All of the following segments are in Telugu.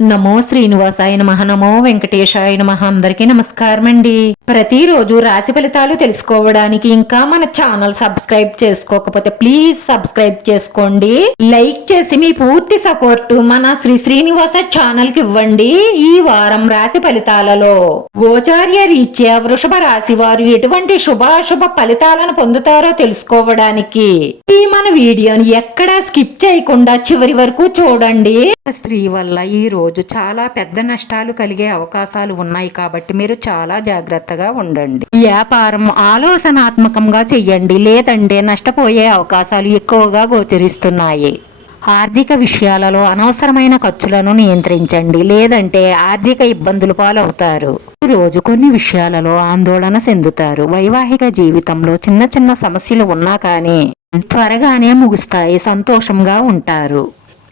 నమో శ్రీనివాసాయ నమః, నమో వెంకటేశాయ నమః. అందరికీ నమస్కారం అండి. ప్రతిరోజు రాశి ఫలితాలు తెలుసుకోవడానికి ఇంకా మన ఛానల్ సబ్స్క్రైబ్ చేసుకోకపోతే ప్లీజ్ సబ్స్క్రైబ్ చేసుకోండి. లైక్ చేసి మీ పూర్తి సపోర్ట్ మన శ్రీనివాస ఛానల్ కి ఇవ్వండి. ఈ వారం రాశి ఫలితాలలో గోచార్య రీత్యా వృషభ రాశి వారు ఎటువంటి శుభాశుభ ఫలితాలను పొందుతారో తెలుసుకోవడానికి ఈ మన వీడియోని ఎక్కడా స్కిప్ చేయకుండా చివరి వరకు చూడండి. స్త్రీ వల్ల ఈ రోజు చాలా పెద్ద నష్టాలు కలిగే అవకాశాలు ఉన్నాయి కాబట్టి మీరు చాలా జాగ్రత్తగా ఉండండి. వ్యాపారం ఆలోచనాత్మకంగా చెయ్యండి, లేదంటే నష్టపోయే అవకాశాలు ఎక్కువగా గోచరిస్తున్నాయి. ఆర్థిక విషయాలలో అనవసరమైన ఖర్చులను నియంత్రించండి, లేదంటే ఆర్థిక ఇబ్బందులు పాలవుతారు. రోజు కొన్ని విషయాలలో ఆందోళన చెందుతారు. వైవాహిక జీవితంలో చిన్న చిన్న సమస్యలు ఉన్నా కానీ త్వరగానే ముగుస్తాయి. సంతోషంగా ఉంటారు.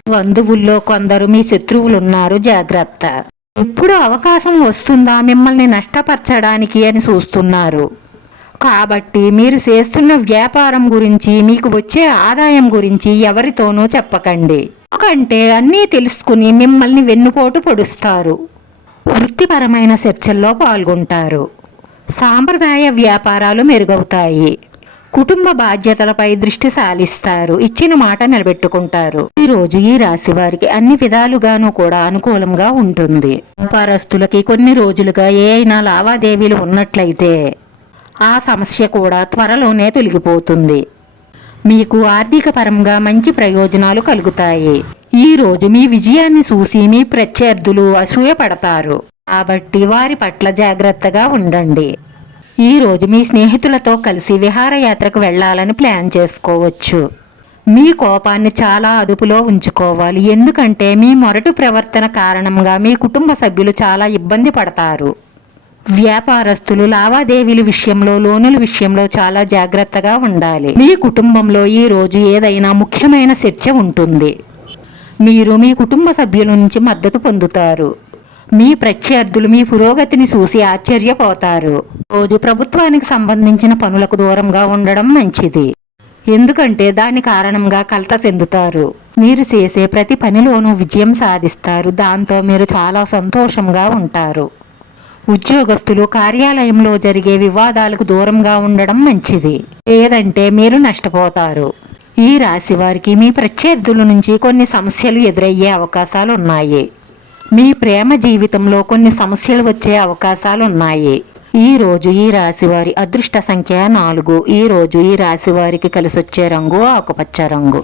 బంధువుల్లో కొందరు మీ శత్రువులున్నారు, జాగ్రత్త. ఎప్పుడు అవకాశం వస్తుందా మిమ్మల్ని నష్టపరచడానికి అని చూస్తున్నారు. కాబట్టి మీరు చేస్తున్న వ్యాపారం గురించి, మీకు వచ్చే ఆదాయం గురించి ఎవరితోనూ చెప్పకండి. ఎందుకంటే అన్నీ తెలుసుకుని మిమ్మల్ని వెన్నుపోటు పొడుస్తారు. వృత్తిపరమైన చర్చల్లో పాల్గొంటారు. సాంప్రదాయ వ్యాపారాలు మెరుగవుతాయి. కుటుంబ బాధ్యతలపై దృష్టి సాలిస్తారు. ఇచ్చిన మాట నిలబెట్టుకుంటారు. ఈ రోజు ఈ రాశి వారికి అన్ని విధాలుగాను కూడా అనుకూలంగా ఉంటుంది. వ్యాపారస్తులకి కొన్ని రోజులుగా ఏ అయినా లావాదేవీలు ఉన్నట్లయితే ఆ సమస్య కూడా త్వరలోనే తొలగిపోతుంది. మీకు ఆర్థిక పరంగా మంచి ప్రయోజనాలు కలుగుతాయి. ఈ రోజు మీ విజయాన్ని చూసి మీ ప్రత్యర్థులు అసూయపడతారు. కాబట్టి వారి పట్ల జాగ్రత్తగా ఉండండి. ఈ రోజు మీ స్నేహితులతో కలిసి విహారయాత్రకు వెళ్లాలని ప్లాన్ చేసుకోవచ్చు. మీ కోపాన్ని చాలా అదుపులో ఉంచుకోవాలి, ఎందుకంటే మీ మొరటు ప్రవర్తన కారణంగా మీ కుటుంబ సభ్యులు చాలా ఇబ్బంది పడతారు. వ్యాపారస్తులు లావాదేవీల విషయంలో, లోనుల విషయంలో చాలా జాగ్రత్తగా ఉండాలి. మీ కుటుంబంలో ఈ రోజు ఏదైనా ముఖ్యమైన చర్చ ఉంటుంది. మీరు మీ కుటుంబ సభ్యుల నుంచి మద్దతు పొందుతారు. మీ ప్రత్యర్థులు మీ పురోగతిని చూసి ఆశ్చర్యపోతారు. రోజు ప్రభుత్వానికి సంబంధించిన పనులకు దూరంగా ఉండడం మంచిది, ఎందుకంటే దాని కారణంగా కలత చెందుతారు. మీరు చేసే ప్రతి పనిలోనూ విజయం సాధిస్తారు. దాంతో మీరు చాలా సంతోషంగా ఉంటారు. ఉద్యోగస్తులు కార్యాలయంలో జరిగే వివాదాలకు దూరంగా ఉండడం మంచిది, లేదంటే మీరు నష్టపోతారు. ఈ రాశి వారికి మీ ప్రత్యర్థుల నుంచి కొన్ని సమస్యలు ఎదురయ్యే అవకాశాలు ఉన్నాయి. మీ ప్రేమ జీవితంలో కొన్ని సమస్యలు వచ్చే అవకాశాలు ఉన్నాయి. ఈ రోజు ఈ రాశి వారి అదృష్ట సంఖ్య 4. ఈ రోజు ఈ రాశి వారికి కలిసొచ్చే రంగు ఆకుపచ్చ రంగు.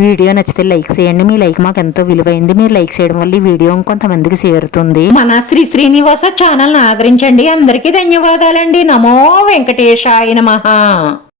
వీడియో నచ్చితే లైక్ చేయండి. మీ లైక్ మాకు ఎంతో విలువైంది. మీరు లైక్ చేయడం వల్ల ఈ వీడియో కొంతమందికి చేరుతుంది. మన శ్రీనివాస ఛానల్ని ఆదరించండి. అందరికీ ధన్యవాదాలండి. నమో వెంకటేశాయ నమః.